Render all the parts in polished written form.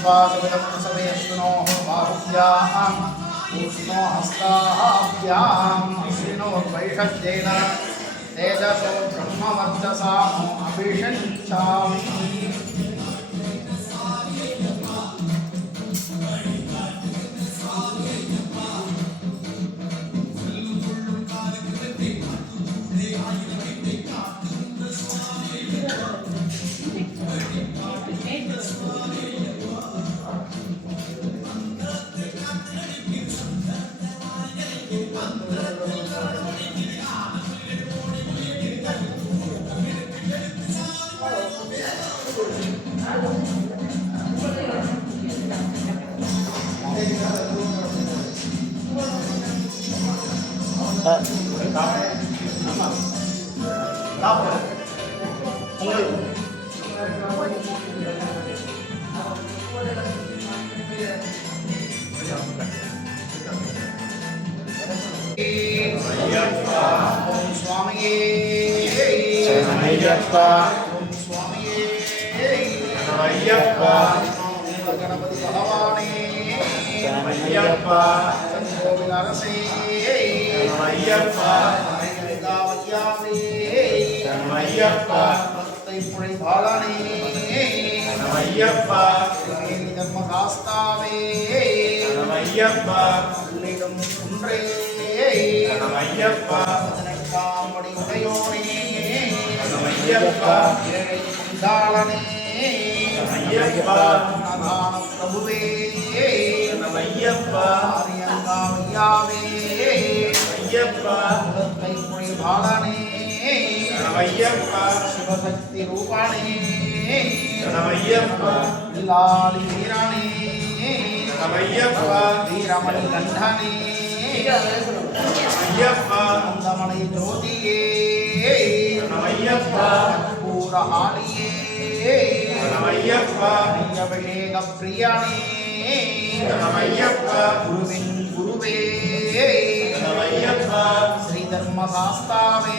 स्वासविदं प्रसवयश्विनोः बाहुभ्याम् ऊष्णो हस्ताभ्याम् अश्विनोर्वैषज्येन तेजसो ब्रह्मवर्चसामो अभिषिञ्चामि गणपति भगवाने प्रभुवे शिवशक्ति रूपाणे लाली वीराणे वीरमणि गंधने नंदमणि ज्योतिये पूरा हालिये अभिषेक प्रियाणे गुरुविन गुरुवे श्री धर्मशास्तावे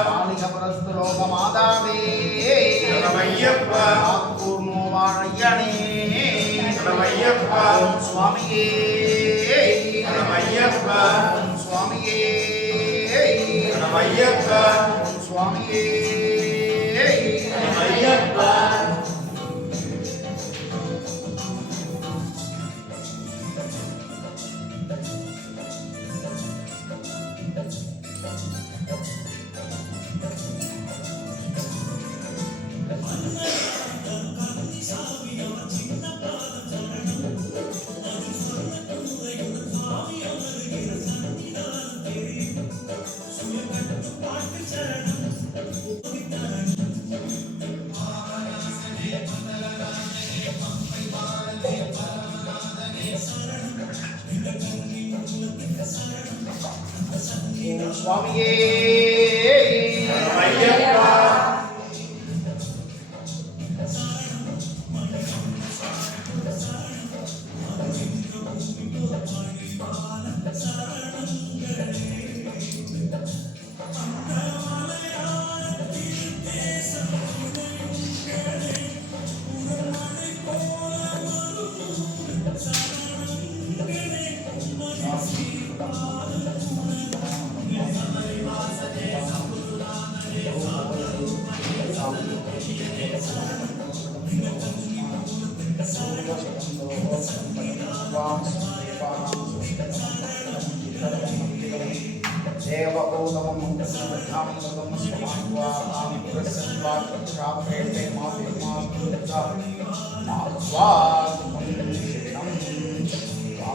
मालिक परस्तु लोक मादावे पूर्णो वाणयणे स्वामिये स्वामिये स्वामिये स्वामिये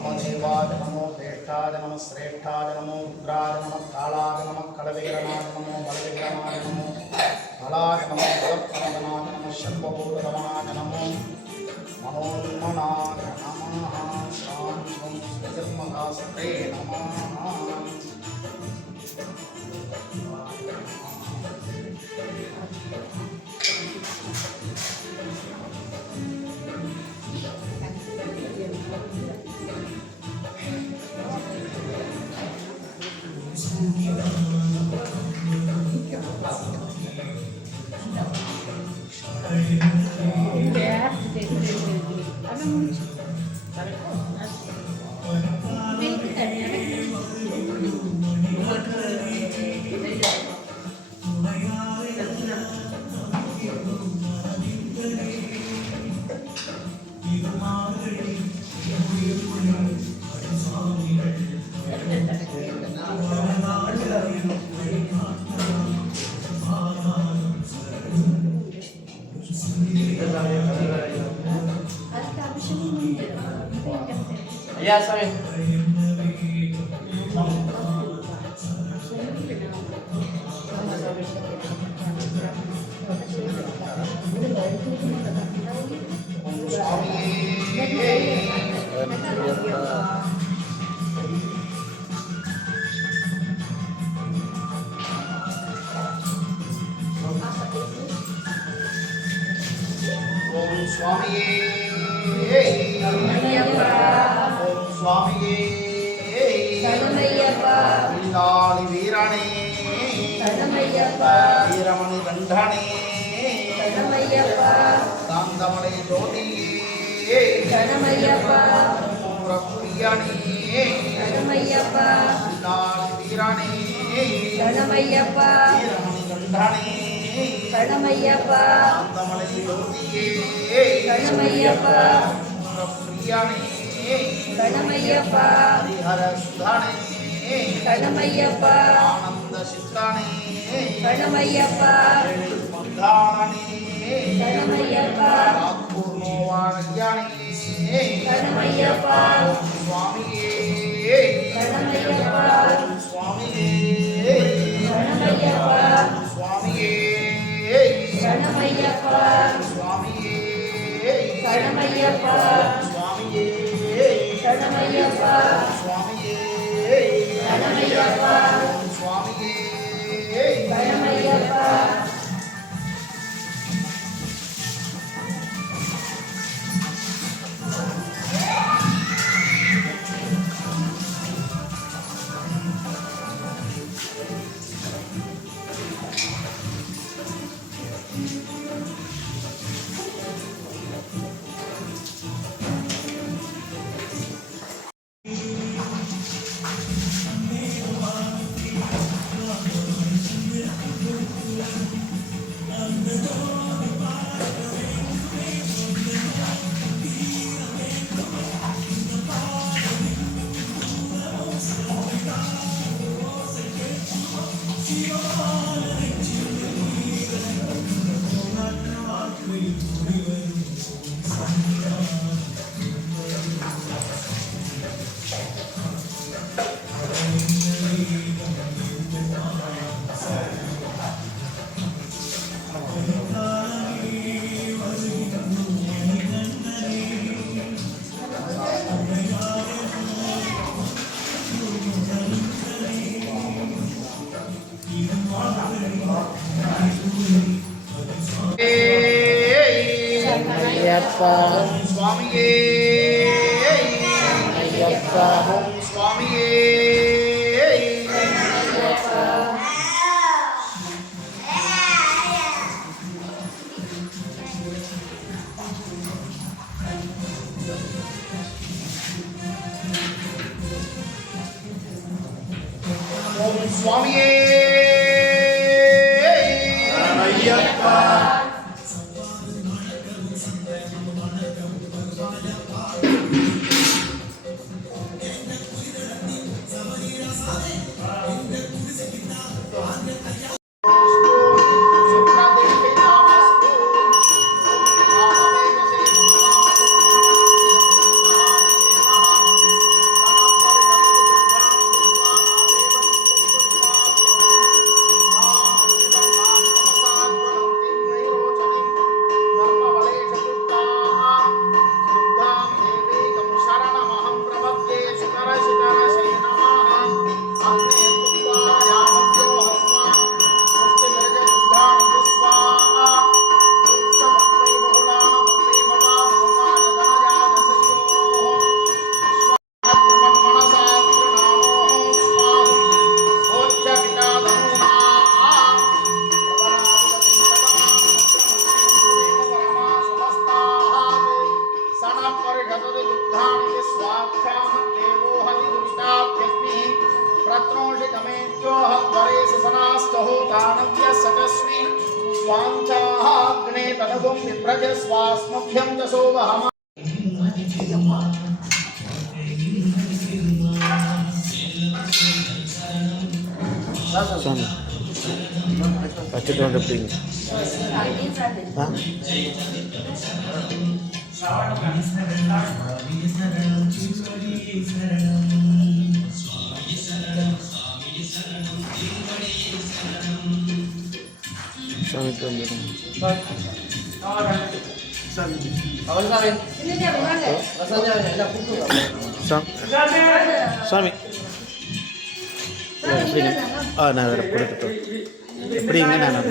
वामदेवाय नमो ज्येष्ठाय नमः श्रेष्ठाय नमो रुद्राय नमः कालाय नमः कलवीरनाय नमो बलविक्रमाय नमो बलाय नमो बलप्रदनाय नमः शर्वभूतगमनाय नमो मनोन्मनाय नमः शान्तं स्वजन्मदास्ते नमः Yeah. ஐயா சாமி ஓம் சுவாமியே ஓம் சுவாமியே வில்லாளி வீரனே வீரமணி கண்டனே தாந்தமலை ஜோதியே பிரியனே வில்லாளி வீரனே வீரமணி கண்டனே தாந்தமலை ஜோதியே பிரியனே ஹரிஹர சுதனே ஆனந்த சித்தனே மந்தானே பூர்ணோவாழஞானே சுவாமியே சுவாமியே சுவாமியே சுவாமியே சுவாமியே சுவாமியே ஐயப்பா रजस्वास्मभ्यं च सोवहम Son. Baca doang daping. Hah? Suami tu ambil. Awal kawin. Ini dia mana? Rasanya ada kutu tak? Suami. Ah, nah, ada pura tu. Puri ini nah,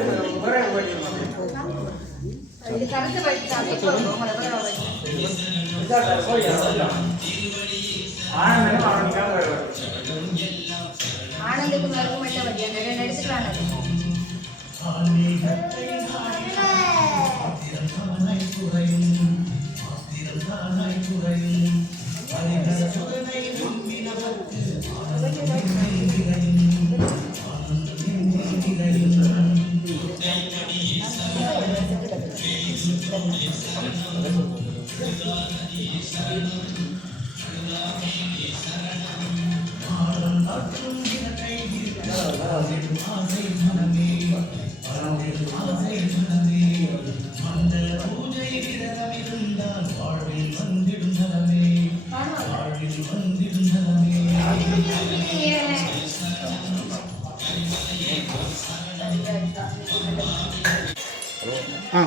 Ini karena baik tak? ஆனந்துக்கு மறுக்க மட்டும் வரியா ரெண்டு எடுத்துக்கலாம்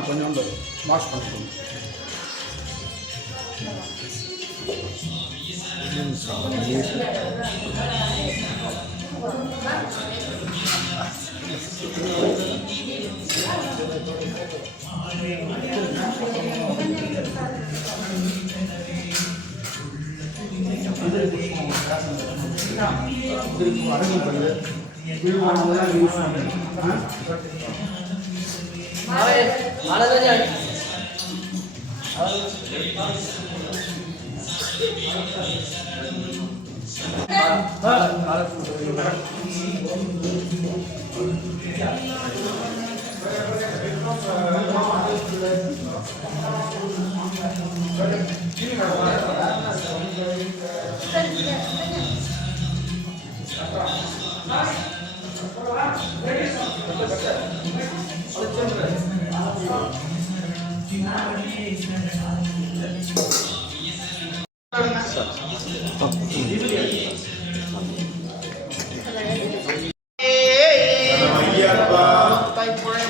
கொஞ்சம் வாஷ் பண்ணிக்கணும்.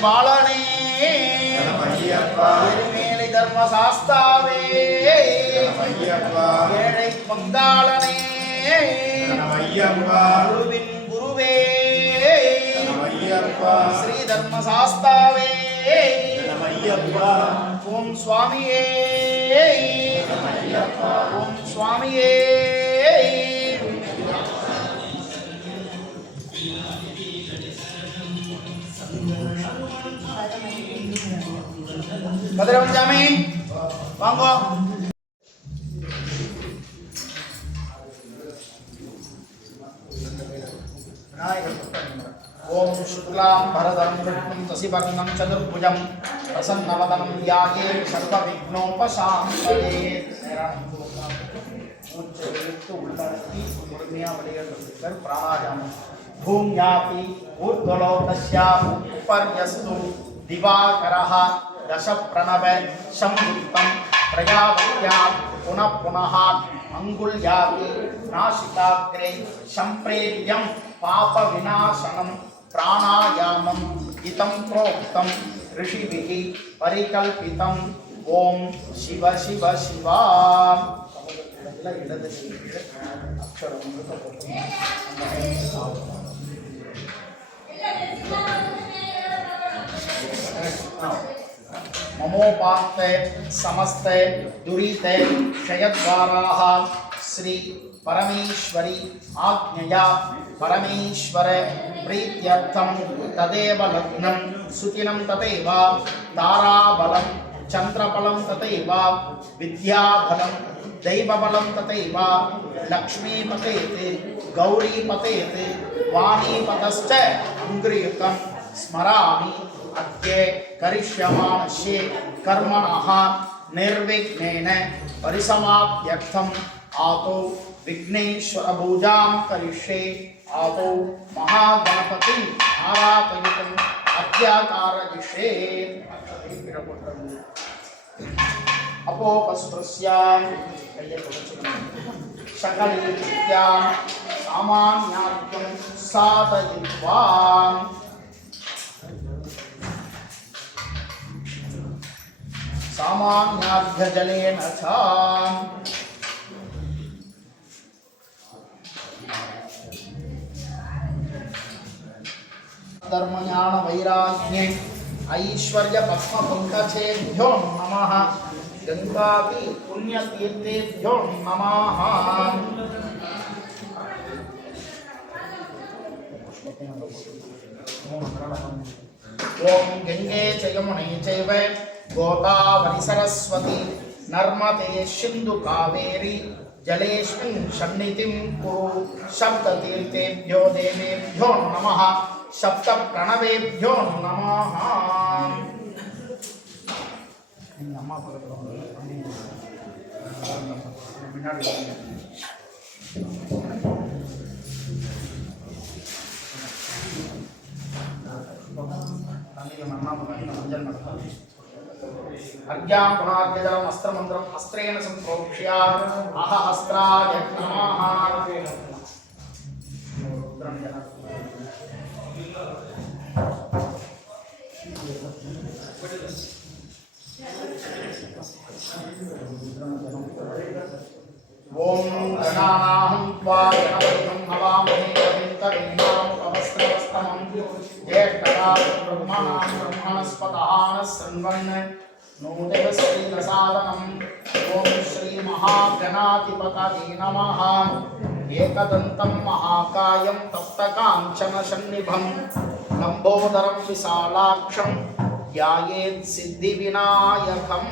பாலனே திருமேலை தர்மசாஸ்தாவே ஏழை பங்காளனே குருவின் குருவே ஸ்ரீ தர்மசாஸ்தாவே ஓம் சுவாமியே ஓம் சுவாமியே கதிரவன் சாமி வாங்க. ஓம் சுக்லாம் பரதம் விஷ்ணும் சசிவர்ணம் சதுர்புஜம் பிரசன்னவதனம் தியாயே சர்வ விக்னோபசாந்தயே. மூச்சு இழுத்து உள்ளடக்கி முழுமையா வழிகள் பிராணாயாமம். பூம்யாபி ஊர்த்வலோகஸ்யாம் உபர்யஸ்து திவாகரஹ दश प्रणव संयुक्तं प्रजावत्यां पुनः पुनः अंगुल्यापि नासिकाग्रे संप्रेर्यं पाप विनाशनं प्राणायामं इतं प्रोक्तं ऋषिभिः परिकल्पितं. ओम शिव शिव शिवा. ममोपात्ते समस्ते दुरीते क्षयद्वाराः श्री परमेश्वरी आज्ञया परमेश्वर प्रीत्यर्थं तदेव लग्नं सुदिनं तथैव ताराबलं चंद्रबलं तथैव विद्याबलं दैवबलं तथैव लक्ष्मीपतेत् गौरीपतेत् वाणीपतश्च अङ्घ्रियुक्तं स्मरामि अद्य करिष्यमाणस्य कर्मणः निर्विघ्नेन परिसमाप्त्यर्थम् आतो विघ्नेश्वर पूजां करिष्ये आतो महागणपतिं आराधयितुम् अत्याकारयिष्ये अपोपस्पृश्यां सकलीत्यां सामान्यार्थं साधयित्वा सामान्याभ्यजलेन च धर्मज्ञान वैराग्ये ऐश्वर्य पद्म पंकजेभ्यो नमः गंगाति पुण्यतीर्थेभ्यो नमः ओम गंगे च यमुने चैव गोदावरी सरस्वती नर्मदे सिंधु कावेरी जलेस्मिन् सन्निधिं कुरु सप्ततीर्थेभ्यो देवेभ्यो नमः सप्त प्रणवेभ्यो नमः अर्घ्यां गुणार्घ्यजलम् अस्त्रमन्त्रम् अस्त्रेण सम्प्रोक्ष्य अह अस्त्राय नमः ओम गणानाहं त्वा गणपतिं हवामहे कविं कवीनामुपमस्त्रवस्तमं ज्येष्ठराजं ब्रह्मणां ब्रह्मणस्पतः शृण्वन् नोदेवश्रीलसादनम् ओम श्री महागणाधिपतये नमः एकदन्तं महाकायं तप्तकाञ्चनसन्निभं लम्बोदरं विशालाक्षं ध्यायेत् सिद्धिविनायकम्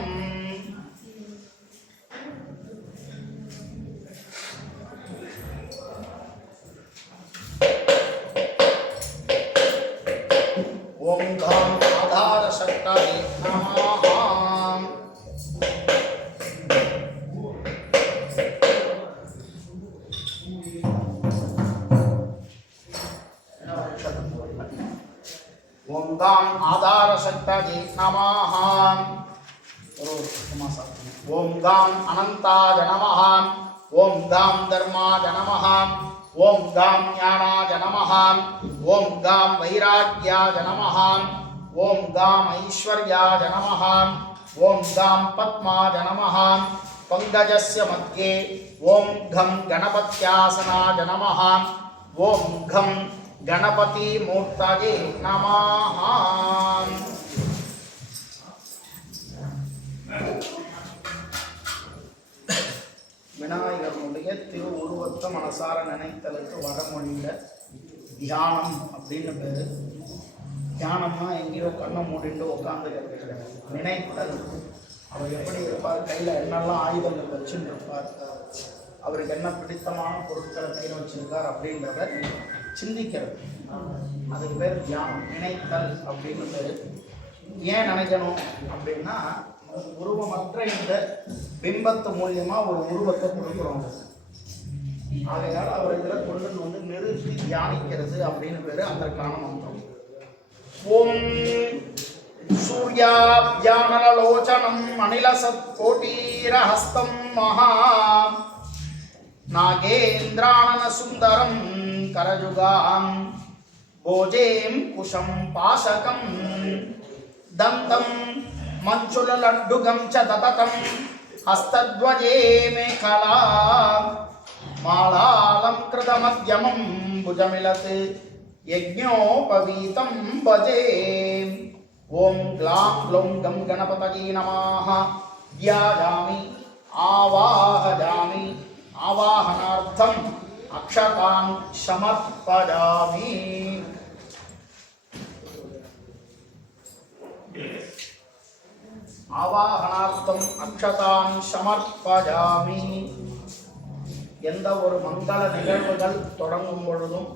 ओम घाम आधार शक्ताय नमः ओम गाम आधार शक्ताय नमः ओम गाम अनंताय नमः ओम गाम धर्माय नमः ओम गाम ज्ञानाय नमः ओम गाम वैराग्याय नमः ओम गाम ऐश्वर्याय नमः ओम गाम पद्माय नमः पंकजस्य मध्ये ओम घम गणपत्यासनाय नमः ओम घम गणपति मूर्तये नमः விநாயகருடைய திரு உருவத்தை மனசார நினைத்தலுக்கு வடமொழியில் தியானம் அப்படின்னு பேர். தியானம்னா எங்கேயோ கண்ணை மூடிட்டு உட்காந்துக்கிறது கிடையாது. நினைத்தல். அவர் எப்படி இருப்பார், கையில் என்னெல்லாம் ஆயுதங்கள் வச்சுன்னு இருப்பார், அவருக்கு என்ன பிடித்தமான பொருட்களை கையில் வச்சுருக்கார் அப்படின்றத சிந்திக்கிறது. அதுக்கு பேர் தியானம். நினைத்தல் அப்படின்னு பேர். ஏன் நினைக்கணும் அப்படின்னா, உருவமற்ற இந்த பிம்பத்து மூலியமா ஒரு உருவத்தை கொடுக்குறோம். ஆகையால் அவர் இதில் கொண்டு வந்து நிறுத்தி தியானிக்கிறது அப்படின்னு பேரு அதற்கான மந்திரம். ஓம் சூர்யாப்யானலோச்சனம் அனிலசத் கோட்டீரஹஸ்தம் மகா நாகேந்திராணன சுந்தரம் கரஜுகாம் போஜேம் குஷம் பாசகம் दंतं मंचुललड्डुगं च तततं हस्तद्वये मेखला मालालंकृतमध्यमं भुजमिलत् यज्ञोपवीतं भजे। ओं ग्लां ग्लौं गं गणपतये नमः। ध्यायामि आवाहयामि आवाहनार्थम् अक्षतां समर्पयामि। ஆவாகனார்த்தம் அக்ஷதாம் சமர்ப்பயாமி. எந்த ஒரு மங்கள நிகழ்வுகள் தொடங்கும் பொழுதும்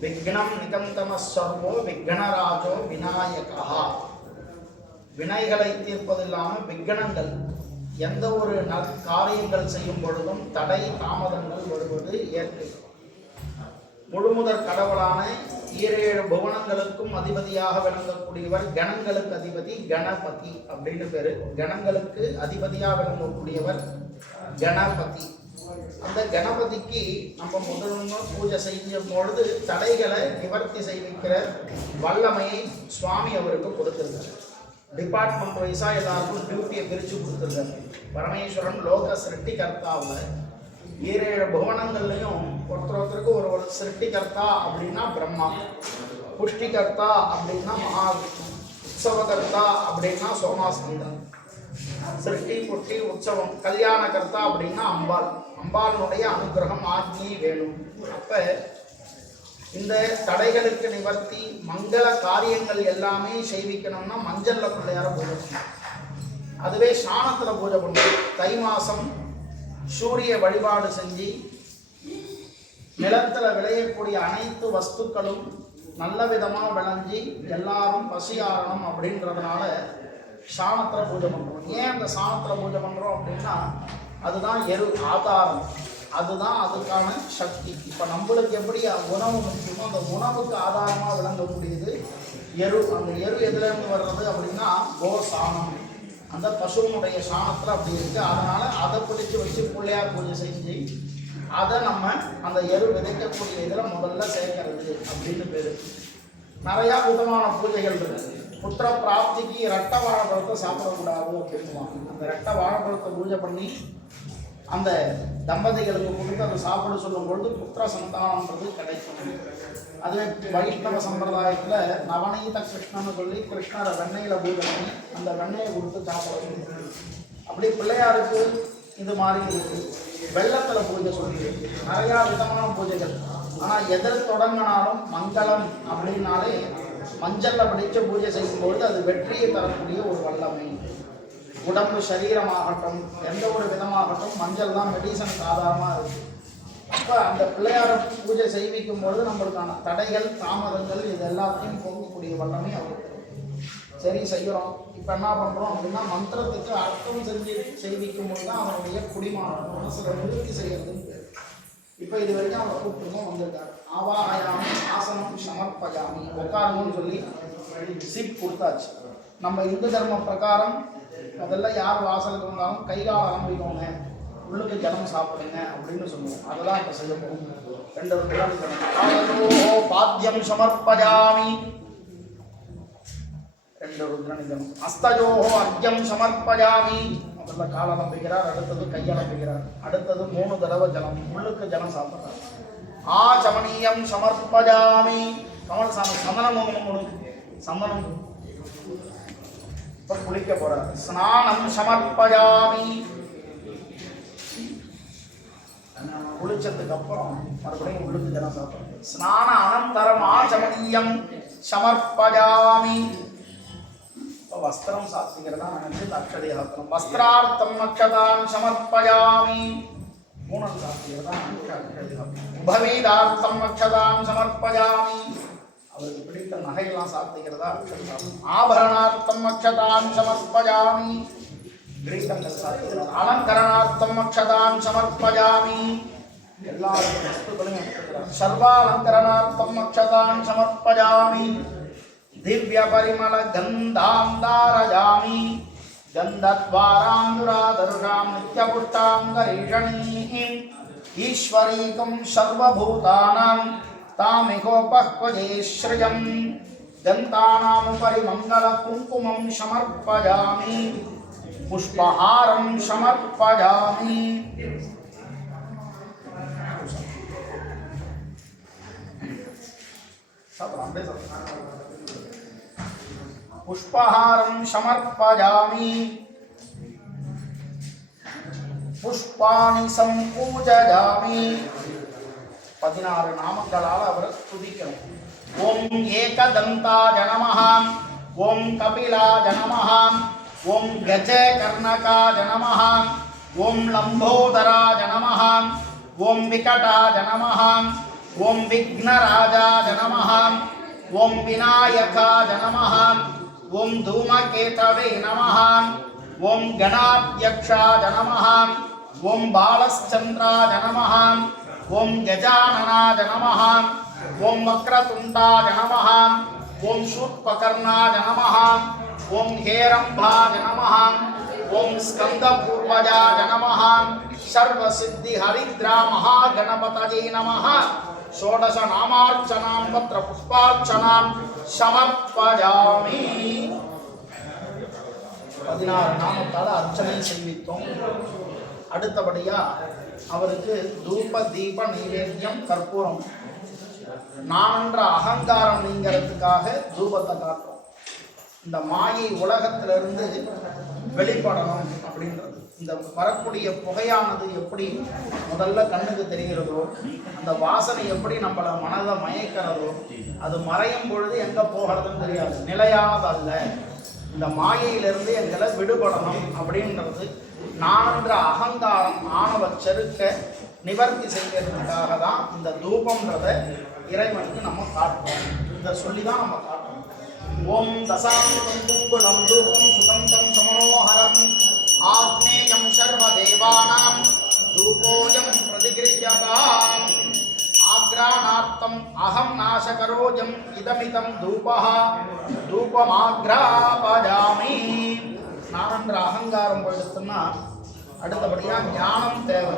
விக்னம் நிகந்தம சர்வோ விக்னராஜோ விநாயகா. வினைகளை தீர்ப்பதில்லாமல் விக்னங்கள் எந்த ஒரு காரியங்கள் செய்யும் பொழுதும் தடை தாமதங்கள் வருவது இயற்கை. முழுமுதற் கடவுளான ஈரேழு புவனங்களுக்கும் அதிபதியாக விளங்கக்கூடியவர், கணங்களுக்கு அதிபதி கணபதி அப்படின்னு பேரு. கணங்களுக்கு அதிபதியாக விளங்கக்கூடியவர் கணபதி. அந்த கணபதிக்கு நம்ம முதல்ல பூஜை செய்யும் பொழுது தடைகளை நிவர்த்தி செய்விக்கிற வல்லமையை சுவாமி அவருக்கு கொடுத்திருக்காரு. டிபார்ட்மெண்ட் வைஸா எல்லாருக்கும் டியூட்டியை பிரித்து கொடுத்துருக்காரு. பரமேஸ்வரன் லோக சிருஷ்டி கர்த்தாவில் ஈரேழு புவனங்கள்லையும் ஒருத்தருக்கு ஒரு சிருஷ்டிகர்த்தா அப்படின்னா பிரம்மா, புஷ்டிகர்த்தா அப்படின்னா மகாவிஷ்ணு, உற்சவகர்த்தா அப்படின்னா சோமாஸ்கந்தன், சிருஷ்டி புஷ்டி உற்சவம் கல்யாணகர்த்தா அப்படின்னா அம்பாள். அம்பாளுடைய அனுகிரகம் ஆக்னி வேணும். அப்ப இந்த தடைகளுக்கு நிவர்த்தி மங்கள காரியங்கள் எல்லாமே செய்விக்கணும்னா மஞ்சள்ல பிள்ளையார பூஜை பண்ணணும். அதுவே சாணத்துல பூஜை பண்ணணும். தை மாசம் சூரிய வழிபாடு செஞ்சு நிலத்துல விளையக்கூடிய அனைத்து வஸ்துக்களும் நல்ல விதமாக விளைஞ்சி எல்லாரும் பசியாரணும் அப்படின்றதுனால சாணத்துல பூஜை பண்றோம். ஏன் அந்த சாணத்துல பூஜை பண்றோம் அப்படின்னா அதுதான் எரு ஆதாரம், அதுதான் அதுக்கான சக்தி. இப்போ நம்மளுக்கு எப்படி உணவு முக்கியமோ அந்த உணவுக்கு ஆதாரமாக விளங்கக்கூடியது எரு. அந்த எரு எதுலேருந்து வர்றது அப்படின்னா கோசாணம், அந்த பசுவனுடைய சாணத்தில் அப்படி இருக்குது. அதனால் அதை பிடிச்சி வச்சு பிள்ளையார் பூஜை செஞ்சு அதை நம்ம அந்த எரு விதைக்கக்கூடிய இதில் முதல்ல சேர்க்கறது அப்படின்னு பேர். நிறையா விதமான பூஜைகள் இருக்குது. புத்திர பிராப்திக்கு ரெட்டை வாழைப்பழத்தை சாப்பிடக்கூடாது அப்படின்வாங்க. அந்த ரெட்டை வாழைப்பழத்தை பூஜை பண்ணி அந்த தம்பதிகளுக்கு கொடுத்து அதை சாப்பிட சொல்லும் பொழுது புத்திர சந்தானம்ன்றது கிடைக்கும். அதுவே வைஷ்ணவ சம்பிரதாயத்தில் நவநீத கிருஷ்ணன்னு சொல்லி கிருஷ்ணரை வெண்ணெயில் பூஜை பண்ணி அந்த வெண்ணெயை கொடுத்து சாப்பிட சொல்லுவாங்க. அப்படி பிள்ளையாருக்கு இது மாதிரி இருக்கு. வெள்ளத்தில் பூஜை சொல்லி நிறையா விதமான பூஜைகள். ஆனால் எதில் தொடங்கினாலும் மங்களம் அப்படின்னாலே மஞ்சளில் படித்த பூஜை செய்யும்பொழுது அது வெற்றியை தரக்கூடிய ஒரு வல்லமை. உடம்பு சரீரமாகட்டும் எந்த ஒரு விதமாகட்டும் மஞ்சள் தான் மெடிசனுக்கு ஆதாரமாக இருக்குது. அப்போ அந்த பிள்ளையார பூஜை செய்விக்கும் பொழுது நம்மளுக்கான தடைகள் தாமதங்கள் இது எல்லாத்தையும் போகக்கூடிய வல்லமை அவருக்கு. சரி செய்கிறோம். இப்போ என்ன பண்ணுறோம் அப்படின்னா மந்திரத்துக்கு அர்த்தம் செஞ்சு செய்விக்கும் போது தான் அவனுடைய குடிமானம் மனசில் நிறுத்தி செய்யறதுன்னு பேர். இப்போ இது வரைக்கும் அவரை கூப்பிட்டுருக்கோம் வந்திருக்காரு. ஆவாயாமி ஆசனம் சமர்ப்பயாமி உட்காரணும்னு சொல்லி சீட் கொடுத்தாச்சு. நம்ம இந்து தர்ம பிரகாரம் முதல்ல யார் வாசலுக்கு வந்தாலும் கைகால ஆரம்பிக்கோங்க, உள்ளுக்கு ஜலம் சாப்பிடுங்க அப்படின்னு சொல்லுவோம். அதெல்லாம் இப்போ செய்ய போகும். 2 பாத்தியம் சமர்ப்பயாமி, 2 ருத்ரநிதம். அஸ்தயோஹோ அர்க்யம் சமர்ப்பயாமி, முதல்ல கால் ஆரம்பிக்கிறார், அடுத்தது கையாரம்பிக்கிறார், அடுத்தது 3 தடவை ஜலம் உள்ளுக்கு ஜலம் சாப்பிட்றார். ஆச்சமணியம் சமர்ப்பயாமி, கமல் சாமி சந்தனம் சந்தனம் இப்போ குளிக்க போறார். ஸ்நானம் சமர்ப்பயாமி, குளிச்சதுக்கு அப்புறம் மறுபடியும் உள்ளுக்கு ஜலம் சாப்பிடுறது. ஸ்நான அனந்தரம் ஆச்சமணியம் சமர்ப்பயாமி, இப்போ வஸ்திரம் சாப்பிக்கிறதா நினைச்சு அக்ஷதை ஆக்கணும். வஸ்திரார்த்தம் அக்ஷதான் சமர்ப்பயாமி, 3 சாப்பிக்கிறதா அக்ஷதை ஆக்கணும். உபவீதார்த்தம் அக்ஷதான் சமர்ப்பயாமி, அவருக்கு பிடித்த நகையெல்லாம் சாப்பிக்கிறதா அக்ஷதம். ஆபரணார்த்தம் அக்ஷதான் சமர்ப்பயாமி, கிரீடங்கள் சாப்பிக்கிறார். அலங்கரணார்த்தம் அக்ஷதான் சமர்ப்பயாமி, எல்லா வஸ்துக்களையும் எடுத்துக்கிறார். சர்வாலங்கரணார்த்தம் அக்ஷதான் சமர்ப்பயாமி, திவ்ய பரிமள கந்தாம் தாரயாமி, கந்தத்வாராந்துராதர்ஷாம் நித்யபுஷ்டாம் கரீஷணீம், ஈஸ்வரீகம் சர்வபூதானாம் தாமிகோபஹ்வஜேஸ்ரயம், கந்தானாமுபரி மங்கள குங்குமம் சமர்ப்பயாமி, புஷ்பஹாரம் சமர்ப்பயாமி. புஷ்பஹாரம் சமர்ப்பயாமி, புஷ்பாணி சம்பூஜயாமி. 16 நாமங்களால் அவரை துதிக்கணும். ஓம் ஏகதந்தாய நமஹ, ஓம் கபிலாய நமஹ, ஓம் கஜகர்ணகாய நமஹ, ஓம் லம்போதராய நமஹ, ஓம் விகடாய நமஹ, ஓம் விக்னராஜாய நமः ஓம் விநாயகாய நமः ஓம் தூமகேதவே நமः ஓம் கணாத்யக்ஷாய நமः ஓம் பாலச்சந்திராய நமः ஓம் கஜானனாய நமः ஓம் வக்ரதுண்டாய நமः ஓம் சூர்பகர்ணாய நமः ஓம் ஹேரம்பாய நமः ஓம் ஸ்கந்தபூர்வஜாய நமः சர்வசித்தி ஹரித்ரா மகாகணபதயே நமः ஷோடச நாமார்ச்சனாம் பத்ர புஷ்பார்ச்சனாம் சமர்ப்பயாமி. 16 நாமத்தால் அர்ச்சனை செய்வித்தோம். அடுத்தபடியா அவருக்கு தூப தீப நைவேத்தியம் கற்பூரம் நான்ன்ற அகங்காரம் நீங்கிறதுக்காக தூபத்தை காட்டுறோம். இந்த மாயை உலகத்திலிருந்து வெளிப்படணும் அப்படின்றது. இந்த வரக்கூடிய புகையானது எப்படி முதல்ல கண்ணுக்கு தெரிகிறதோ, அந்த வாசனை எப்படி நம்மளை மனதை மயக்கிறதோ, அது மறையும் பொழுது எங்கே போகிறதுன்னு தெரியாது, நிலையானது அல்ல. இந்த மாயையிலிருந்து எங்களை விடுபடணும் அப்படின்றது நான்ன்ற அகங்காரம் ஆணவ செருக்க நிவர்த்தி செய்கிறதுக்காக தான் இந்த தூபம்ன்றத இறைவனுக்கு நம்ம காட்டுறோம். இதை சொல்லி தான் நம்ம காட்டுறோம். ஓம் தசாந்தம் குங்குலம் தூபம் சுகந்தம் சமனோஹரம் ஆத்மேயம் சர்வதேவானாம் தூபோயம் பிரதிகிருஹ்யதாம் ஆக்ராணார்த்தம் அகம் நாசகரோஜம் இதமிதம் தூபஹ தூபமாக்ராபயாமி. நானென்ற அகங்காரம் போயிடுச்சுன்னா அடுத்தபடியாக ஞானம் தேவை.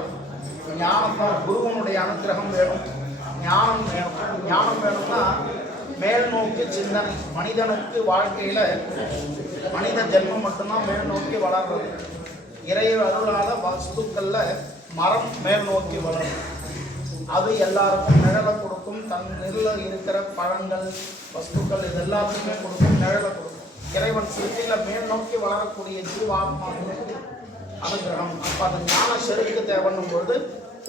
ஞானம் தான் குருவனுடைய அனுகிரகம் வேணும். ஞானம் வேணும். ஞானம் வேணும்னா மேல் நோக்கி சிந்தனை. மனிதனுக்கு வாழ்க்கையில் மனித ஜென்மம் மட்டும்தான் மேல் நோக்கி வளர்றது. இறை அருளாத வஸ்துக்களில் மரம் மேல் நோக்கி வளரும். அது எல்லாருக்கும் நிழலை கொடுக்கும். தன் நிழலில் இருக்கிற பழங்கள் வஸ்துக்கள் இது எல்லாத்துக்குமே கொடுக்கும், நிழலை கொடுக்கும். இறைவன் சிறுத்தையில் மேல் நோக்கி வளரக்கூடிய ஜீவாத்மாவுக்கு அனுகிரகம். அப்போ அது ஞான செருக்கு தேவைன்னும் பொழுது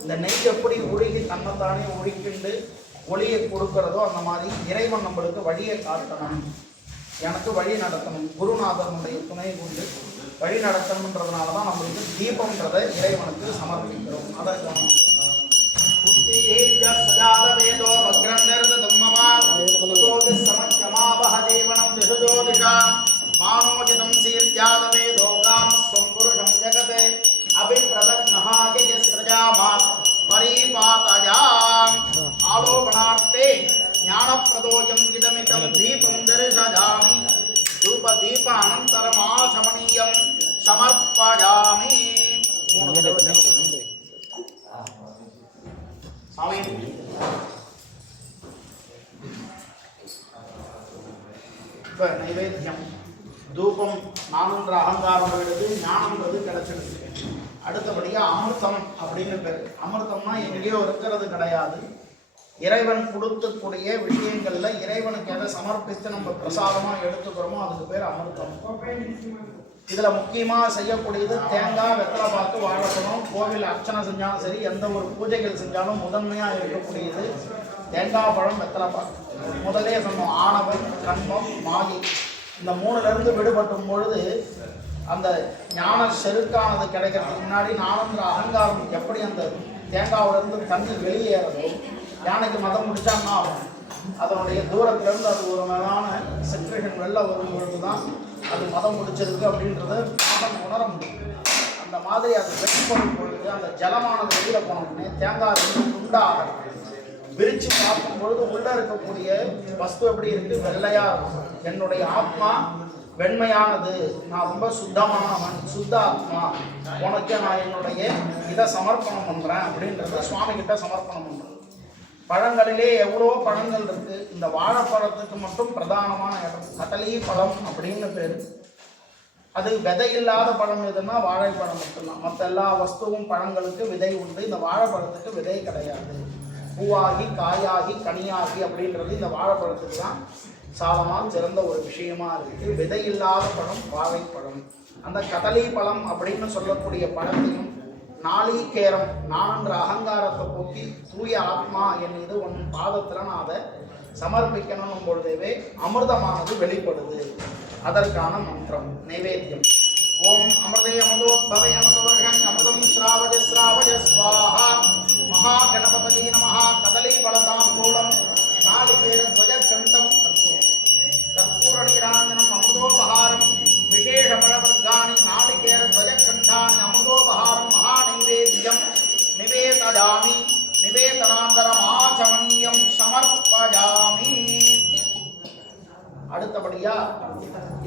இந்த நெய் எப்படி உருகி தன்னைத்தானே உருக்கிண்டு ஒளியை கொடுக்கிறதோ அந்த மாதிரி இறைவன் நம்மளுக்கு வழியை காட்டணும், எனக்கு வழி நடத்தணும். குருநாதனுடைய துணை கொண்டு வழி நடத்தணுன்றதுனால தான் நம்மளுக்கு தீபம்ன்றதை இறைவனுக்கு சமர்ப்பிக்கிறோம். அதற்கான மானோஜிதம் சீர்ஜாதவேதோ காமஸ்வம் புருஷம் ஜகதே அபிப்ரதக்னஹாய ஸ்ரஜாமா பரிபாதயாம் ஆலோபனார்த்தே ஞானப்ரதோயம் இதமிதம் தீபம் தரிசயாமி தூப தீப அனந்தரம் ஆசமனீயம் சமர்ப்பயாமி. இப்போ நைவேத்தியம் தூபம் நானுன்ற அகங்காரம் எடுத்து ஞானம்ன்றது கிடைச்சிடுது. அடுத்தபடியாக அமிர்தம் அப்படின்னு பேர். அமிர்தம்னா எங்கேயோ இருக்கிறது கிடையாது. இறைவன் கொடுக்கக்கூடிய விஷயங்களில் இறைவனுக்கு எதை சமர்ப்பித்து நம்ம பிரசாதமாக எடுத்துக்கிறோமோ அதுக்கு பேர் அமிர்தம். இதில் முக்கியமாக செய்யக்கூடியது தேங்காய், வெத்தலை பாக்கு, வாழைப்பழம். கோவில் அர்ச்சனை செஞ்சாலும் சரி, எந்த ஒரு பூஜைகள் செஞ்சாலும் முதன்மையாக இருக்கக்கூடியது தேங்காய் பழம், வெத்தலை பாக்கு. முதலே சொன்னோம், ஆணவம், கண்மம், மாயை இந்த மூணுலேருந்து விடுபட்டும் பொழுது அந்த ஞான செருக்கானது கிடைக்கிறதுக்கு முன்னாடி நானுன்ற அகங்காரம் எப்படி அந்த தேங்காவிலேருந்து தண்ணி வெளியேறதோ, யானைக்கு மதம் முடிச்சான்னா அதனுடைய தூரத்திலேருந்து அது ஒரு மேலான செக்ரேஷன் வெளில வரும் பொழுது தான் அது மதம் முடிச்சிருக்கு அப்படின்றத நாம உணர முடியும். அந்த மாதிரி அது வெளிப்படும் பொழுது அந்த ஜலமானது வெளியில் போனோடனே தேங்காய் துண்டாக விரிச்சு பார்க்கும் பொழுது உள்ளே இருக்கக்கூடிய வஸ்து எப்படி இருக்கு, வெள்ளையா இருக்கும். என்னுடைய ஆத்மா வெண்மையானது, நான் ரொம்ப சுத்தமானவன், சுத்த ஆத்மா, உனக்கு நான் என்னுடைய இதை சமர்ப்பணம் பண்ணுறேன் அப்படின்றத சுவாமி கிட்ட சமர்ப்பணம் பண்ணுறேன். பழங்களிலே எவ்வளோ பழங்கள் இருக்கு. இந்த வாழைப்பழத்துக்கு மட்டும் பிரதானமான இடம் கதலி பழம் அப்படின்னு பேர். அது விதை இல்லாத பழம் எதுன்னா வாழைப்பழம் மட்டும்தான். மற்ற எல்லா வஸ்துவும் பழங்களுக்கு விதை உண்டு. இந்த வாழைப்பழத்துக்கு விதை கிடையாது. பூவாகி காயாகி கனியாகி அப்படின்றது இந்த வாழைப்பழத்துக்கு தான் சாலமாக சிறந்த ஒரு விஷயமா இருக்குது. விதை இல்லாத பழம் வாழைப்பழம். அந்த கதலி பழம் அப்படின்னு சொல்லக்கூடிய பழத்தையும் நாளீகேரம், நான்ன்ற அகங்காரத்தை போக்கி தூய ஆத்மா என் இது உன் பாதத்தில் நான் அதை சமர்ப்பிக்கணும் பொழுதே அமிர்தமானது வெளிப்படுது. அதற்கான மந்திரம் நைவேத்தியம். ஓம் அமிர்தே அமிர்தோத்பவே அமிர்தவர்கன் அமிர்தம் ஸ்ராவஜ ஸ்ராவஜ ஸ்வாஹா மகாகணபதி நமஹ கதலி பலதாம்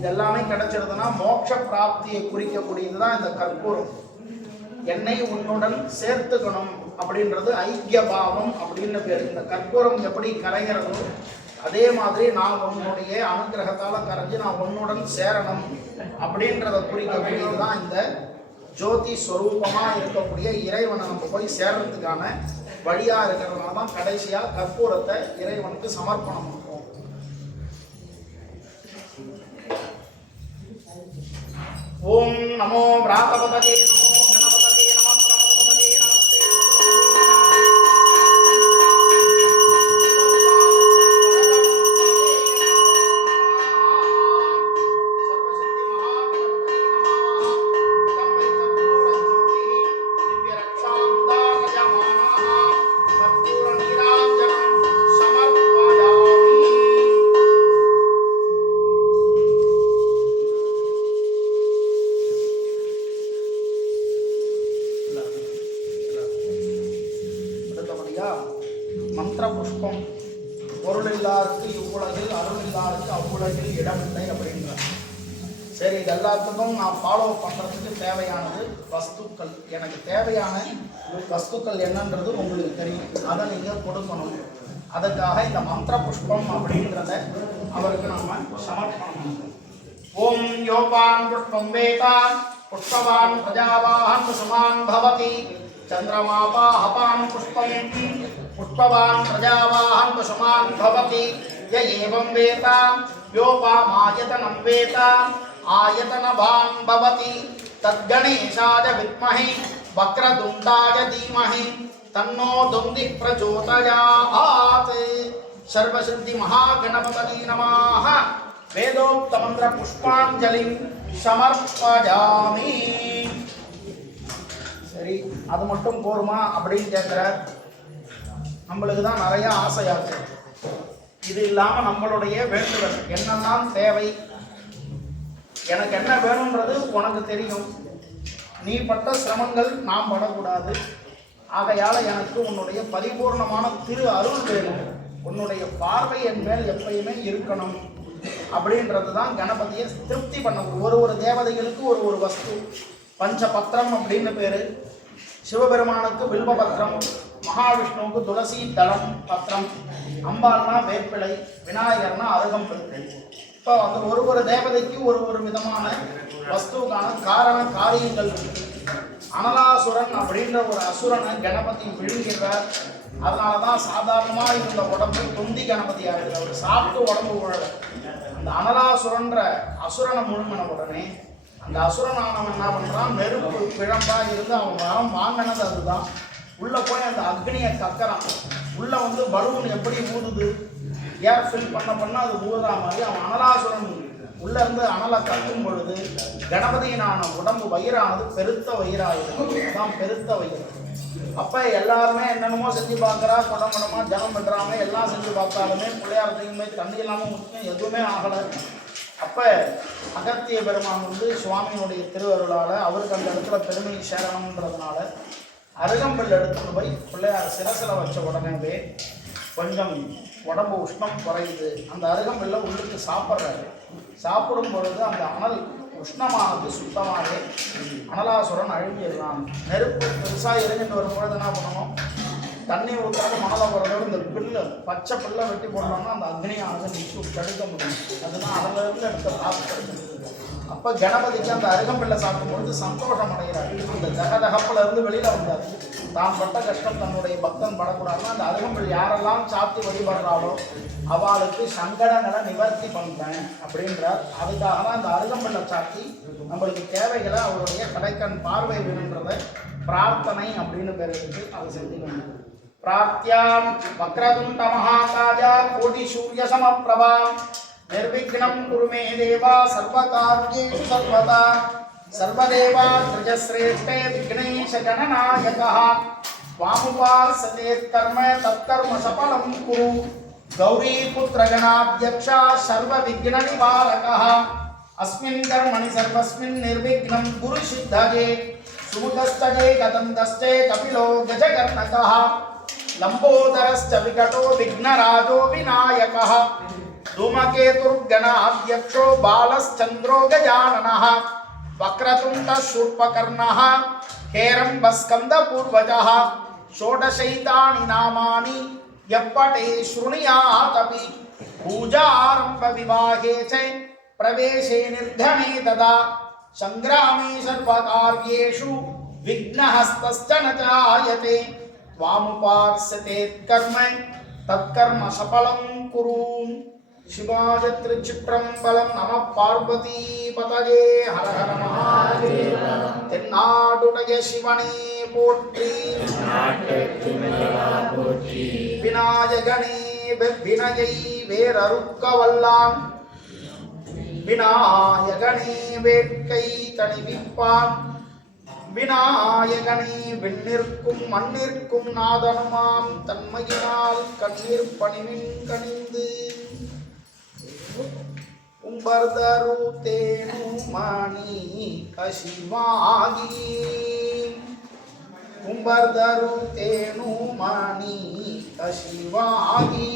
இதெல்லாமே கிடைச்சிருதுன்னா மோட்ச பிராப்தியை குறிக்கக்கூடியது தான் இந்த கற்பூரம். என்னை உன்னுடன் சேர்த்துக்கணும் அப்படின்றது ஐக்கிய பாவம் அப்படின்னு பேர். இந்த கற்பூரம் எப்படி கரைகிறதோ அதே மாதிரி நான் உன்னுடைய அனுகிரகத்தால கரைஞ்சி நான் உன்னுடன் சேரணும் அப்படின்றத குறிக்கக்கூடியது தான் இந்த ஜோதி ஸ்வரூபமா இருக்கக்கூடிய இறைவனை நம்ம போய் சேர்றதுக்கான வழியா இருக்கிறதுனால தான் கடைசியா கற்பூரத்தை இறைவனுக்கு சமர்ப்பணம் பண்ணுவோம். ஓம் நமோ பிராதபதே நமோ கணபதே நம பிரமதபதே நமஸ்தே மந்திர புஷ்பம். பொருள் இல்லாருக்கு இவ்வுலகில் அருள் இல்லாருக்கு அவ்வுலகில் இடமில்லை அப்படின்றார். சரி, இது எல்லாத்துக்கும் நான் ஃபாலோ பண்ணுறதுக்கு தேவையானது வஸ்துக்கள். எனக்கு தேவையான வஸ்துக்கள் என்னன்றது உங்களுக்கு தெரியும், அதை நீங்கள் கொடுக்கணும். அதுக்காக இந்த மந்திர புஷ்பம் அப்படின்றத அவருக்கு நாம சமர்ப்பணம். ஓம் யோபான் புஷ்பம் வேதான் புஷ்பவான் பிரஜாவான் சமான் பவதி சந்திரமாபாஹபான் புஷ்பம் புஷ்பவான் பிரஜாவான் சமான் பவதி ய ஏவம் வேதாம் யோபாமாயதனம் வேதாம் ஆயதனவான் பவதி தத்கணேஷாய வித்மஹே வக்ரதுண்டாய தீமஹி தன்னோ துந்தி பிரச்சோதயாத். சர்வசித்தி மகாகணபதி நமः. வேதோக்த மந்திர புஷ்பாஞ்சலிம் சமர்ப்பயாமி. சரி, அது மட்டும் போருமா அப்படின்னு கேட்குறார். நம்மளுக்கு தான் நிறைய ஆசையாச்சு. இது இல்லாமல் நம்மளுடைய வேண்டுதல் என்னெல்லாம் தேவை, எனக்கு என்ன வேணுன்றது உனக்கு தெரியும். நீ பட்ட சிரமங்கள் நாம் படக்கூடாது. ஆகையால் எனக்கு உன்னுடைய பரிபூர்ணமான திரு அருள் வேணும். உன்னுடைய பார்வை என் மேல் எப்பயுமே இருக்கணும் அப்படின்றது தான் கணபதியை திருப்தி பண்ண. ஒரு தேவதைகளுக்கு ஒரு வஸ்து. பஞ்சபத்திரம் அப்படின்னு பேர். சிவபெருமானுக்கு வில்வபத்திரம், மகாவிஷ்ணுவுக்கு துளசி தளம் பத்திரம், அம்பாள்னா வேப்பிலை, விநாயகர்னா அருகம்புல். இப்போ அந்த ஒரு தேவதைக்கு ஒரு விதமான வஸ்துக்கான காரண காரியங்கள் இருக்கு. அனலாசுரன் அப்படின்ற ஒரு அசுரனை கணபதி விழுங்கிறார். அதனால தான் சாதாரணமாக இருந்த உடம்பு தொந்தி கணபதி ஆகிடுது. அவர் சாப்பிட்டு உடம்பு உழல. அந்த அனலாசுரன்ற அசுரனை முழுங்கின உடனே அந்த அசுரனானவன் என்ன பண்ணுறான், நெருப்பு பிழம்பாக இருந்து அவன் வரம் வாங்கினது அதுதான். உள்ளே போய் அந்த அக்னியை கக்கறான். உள்ளே வந்து பலூன் எப்படி ஊதுது, ஏர் ஃபில் பண்ண அது ஊதுற மாதிரி அவன் அனலாசுரன் உள்ளே இருந்து அனலை கக்கும் பொழுது கணபதியினான உடம்பு வயிறானது பெருத்த வயிறாகுது. அதுதான் பெருத்த வயிறு. அப்போ எல்லாருமே என்னென்னமோ செஞ்சு பார்க்குறா, குடம்படமாக ஜனம் பண்ணுறாங்க. எல்லாம் செஞ்சு பார்த்தாலுமே பிள்ளையாரத்தையுமே தண்ணி இல்லாமல் முக்கியம் எதுவுமே ஆகலை. அப்போ அகத்திய பெருமான் வந்து சுவாமியினுடைய திருவருளால் அவருக்கு அந்த இடத்துல பெருமை சேரணுன்றதுனால அருகம்புல் எடுத்துட்டு போய் பிள்ளையார் சிரசில் வச்ச உடனே கொஞ்சம் உடம்பு உஷ்ணம் குறையுது. அந்த அருகம்புல்ல உள்ளுக்கு சாப்பிட்றாரு. சாப்பிடும் பொழுது அந்த அனல் உஷ்ணமானது சுத்தமாகவே அனலாசுரன் அழுகிடலாம். நெருப்பு பெருசாக எரிஞ்சிட்டு வரும்பொழுது என்ன பண்ணணும், தண்ணி ஊற்றாத மணலை போடுறதோடு இந்த பில்லு பச்சை பில்லை வெட்டி போட்டோம்னா அந்த அக்னியானது நிற்கும், தடுக்க முடியும். அதுதான் அதிலிருந்து எடுத்த பார்த்து. அப்போ கணபதிக்கு அந்த அருகம்பில்லை சாப்பிடும்பொழுது சந்தோஷம் அடைகிறார். அந்த தகதகப்புல இருந்து வெளியில் வந்தார். தான் பட்ட கஷ்டம் தன்னுடைய பக்தன் படக்கூடாதுன்னா அந்த அருகம்பில் யாரெல்லாம் சாத்தி வழிபடுறாளோ அவளுக்கு சங்கடங்களை நிவர்த்தி பண்ணுறேன் அப்படின்றார். அதுக்காக தான் அந்த அருகம்பில்லை சாத்தி நம்மளுக்கு தேவைகளை அவருடைய கடைக்கண் பார்வை வேணுன்றத பிரார்த்தனை அப்படின்னு பேர் இருக்கு. அதை செஞ்சுக்கணும். பிரார்த்தியாம் வக்ரதுண்ட மகாகாஜா கோடி சூரிய சமப்பிரபா நிர்விக்னம் குருமே தேவா சர்வகார்யேஷு சர்வதா சர்வதேவா த்ரிஜஸ்ரேஷ்டே விக்னேஷ கணநாயகः வாமுபாசதே கர்ம தத்கர்ம சபலம் குரு கௌரி புத்திர கணாத்யக்ஷா சர்வ விக்ன நிவாரகः அஸ்மின் கர்மணி சர்வஸ்மின் நிர்விக்னம் குரு சித்தஜே சுமுகஸ்தஜே கதந்தஸ்தே கபிலோ கஜகர்ணகः லம்போதரஸ்ச விகடோ விக்னராஜோ விநாயகः धूमकेतुर्गणाध्यक्षो बालश्चन्द्रो गजाननः वक्रतुण्डः शूर्पकर्णः हेरम्बस्कन्दपूर्वजः षोडशैतानि नामानि यप्पटे शृणुयादपि पूजारम्भ विवाहे च प्रवेशे निर्धने तदा संग्रामे सर्वकार्येषु विघ्नहस्तश्च न जायते त्वामुपास्यते कर्म तत्कर्म सफलं कुरु शिवाय त्रिचित्रम्बलं नमः पार्वती पतये हर हर महादेव तेन्नाडुடைய शिवने போற்றி விநாயகனே வினையை வேறறுக்க வல்லான் விநாயகனே வேட்கை தணிவிப்பான் விநாயகனே விண்ணிற்கும் மண்ணிற்கும் நாதனுமாம் தன்மையினால் கண்ணீர் பணிவின் கணிந்து உம்பர்தரு தேனு மணி கசிவாகி உம்பர்தரு தேனு மணி கசிவாகி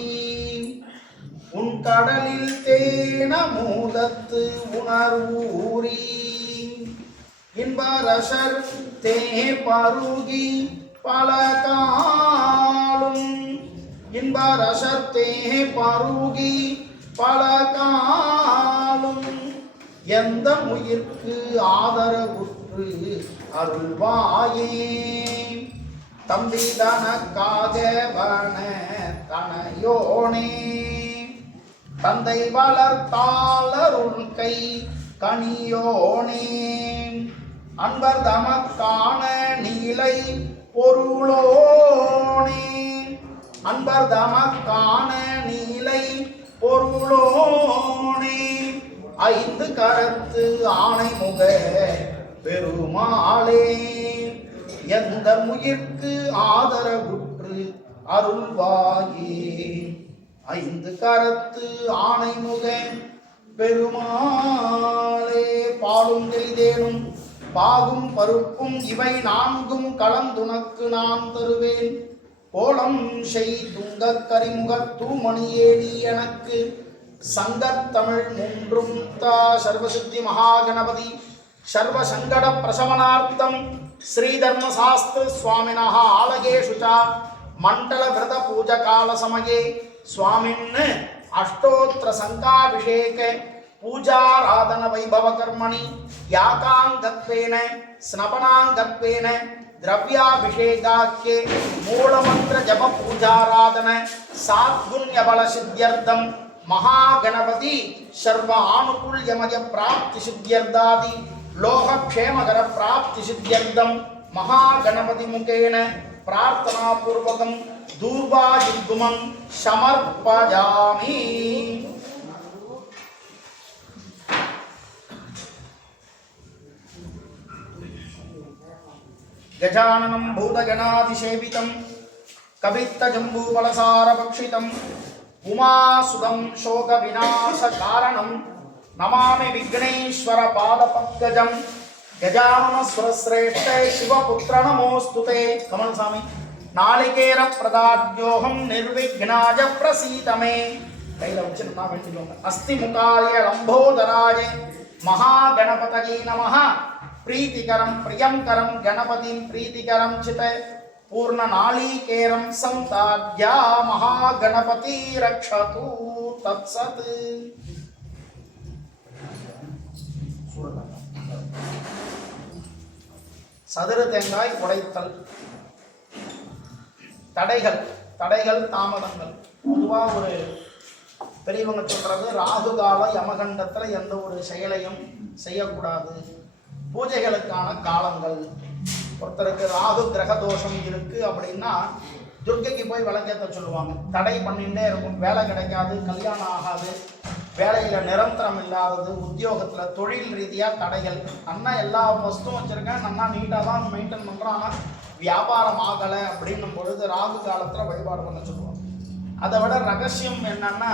உன் கடலில் தேனமூதத்து உணர்வூரி இன்பரசர் தே பருகி பல காலும் இன்பரசர் தே பருகி பல காலும் எந்த உயிர்க்கு ஆதரவுற்று அருள்வாயே தம்பி தனக்காக வன தனையோனே தந்தை வளர்த்தாளருள் கை கனியோனே அன்பர் தமக்கான நீலை பொருளோனே அன்பர் தமக்கான நீலை பொருளோனே ஐந்து கரத்து ஆணை முக பெருமாளே எந்த முயற்கு ஆதரவுற்று அருள்வாயே ஐந்து கரத்து ஆணை முக பெருமாளே பாலும் தெளிதேனும் பாகும் பருப்பும் இவை நான்கும் கலந்துனக்கு நான் தருவேன் கோலம் செய் துங்கக் கரிமுகத் தூமணியேடி எனக்கு சங்கத்தமிழ் மூன்றும் தா சர்வசித்தி மகாகணபதி சர்வ சங்கட பிரசமனார்த்தம் ஸ்ரீதர்மசாஸ்திர சுவாமினः ஆலயேஷு ச மண்டல விரத பூஜகால சமயே स्वामिन् अष्टोत्तर संकाभिषेक पूजाराधन वैभव कर्मणि याकांगत्वेन स्नपनांगत्वेन द्रव्याभिषेकाख्ये मूलमंत्र जप पूजाराधन सात्गुण्य बल सिद्ध्यर्थम महागणपति सर्व आनुकूल्यमय प्राप्ति सिद्ध्यर्थादि लोक क्षेमकर प्राप्ति सिद्ध्यर्थम महागणपति मुखेन प्रार्थना पूर्वकं दूर्वायुग्मं समर्पयामि गजाननं भूतगणाधिसेवितं कवित्तजम्बूफलसारभक्षितं उमासुतं शोकविनाशकारणं नमामि विघ्नेश्वर पादपङ्कजं गजाननस्वरश्रेष्ठ शिवपुत्र नमोस्तुते कमल स्वामी नालिकेर प्रदाद्योहं निर्विघ्नाय प्रसीद मे कैला उच्चना वेंटिलोंग अस्ति मुखाय लंबोदराय महागणपतये नमः प्रीतिकरं प्रियंकरं गणपतिं प्रीतिकरं चित पूर्ण नालिकेरं संताद्या महागणपति रक्षतु तत्सत् சதுர தேங்காய் உடைத்தல் தடைகள் தடைகள் தாமதங்கள் பொதுவாக ஒரு பெரியவங்க சொல்றது ராகு கால யமகண்டத்தில் எந்த ஒரு செயலையும் செய்யக்கூடாது பூஜைகளுக்கான காலங்கள் ஒருத்தருக்கு ராகு கிரக தோஷம் இருக்கு அப்படின்னா துர்க்கைக்கு போய் விளக்கேற்ற சொல்லுவாங்க தடை பண்ணிகிட்டே இருக்கும் வேலை கிடைக்காது கல்யாணம் ஆகாது வேலையில் நிரந்தரம் இல்லாதது உத்தியோகத்தில் தொழில் ரீதியாக தடைகள் அண்ணா எல்லா வஸ்துவும் வச்சுருக்கேன் அண்ணா நீட்டாக தான் மெயின்டைன் பண்ணுறான் ஆனால் வியாபாரம் ஆகலை அப்படின்னும் பொழுது ராகு காலத்தில் வழிபாடு பண்ண சொல்லுவாங்க. அதை விட ரகசியம் என்னன்னா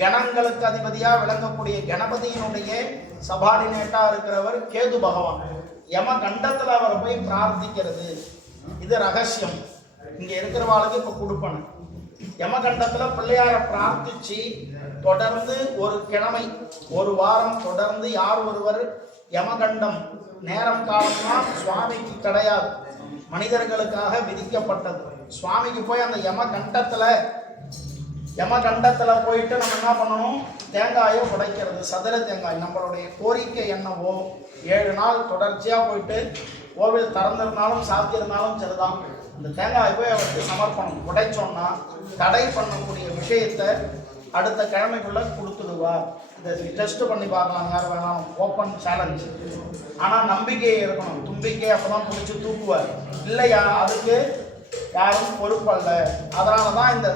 கணங்களுக்கு அதிபதியாக விளங்கக்கூடிய கணபதியினுடைய சபார்டினேட்டாக இருக்கிறவர் கேது பகவான் யம கண்டத்தில் அவரை போய் பிரார்த்திக்கிறது இது ரகசியம். இங்கே இருக்கிறவாளுக்கு இப்போ கொடுப்பேன் யமகண்டத்தில் பிள்ளையாரை பிரார்த்திச்சு தொடர்ந்து ஒரு கிழமை ஒரு வாரம் தொடர்ந்து யார் ஒருவர் யமகண்டம் நேரம் காலம்லாம் சுவாமிக்கு கிடையாது, மனிதர்களுக்காக விதிக்கப்பட்டது. சுவாமிக்கு போய் அந்த யமகண்டத்தில் போயிட்டு நம்ம என்ன பண்ணணும், தேங்காயோ உடைக்கிறது, சதுர தேங்காய். நம்மளுடைய கோரிக்கை என்னவோ 7 நாள் தொடர்ச்சியாக போயிட்டு கோவில் திறந்திருந்தாலும் சாத்தியிருந்தாலும் சரிதான், இந்த தேங்காய் போய் அவருக்கு சமர்ப்பணம். உடைச்சோன்னா தடை பண்ணக்கூடிய விஷயத்தை அடுத்த கிழமைக்குள்ள கொடுத்துடுவார். இதை டெஸ்ட் பண்ணி பார்க்கலாம், யார் வேணாலும், ஓப்பன் சேலஞ்ச். ஆனால் நம்பிக்கை இருக்கணும், தும்பிக்கை அப்போ தான் பிடிச்சி தூக்குவார், இல்லையா அதுக்கு யாரும் பொறுப்பல்ல. அதனால தான் இந்த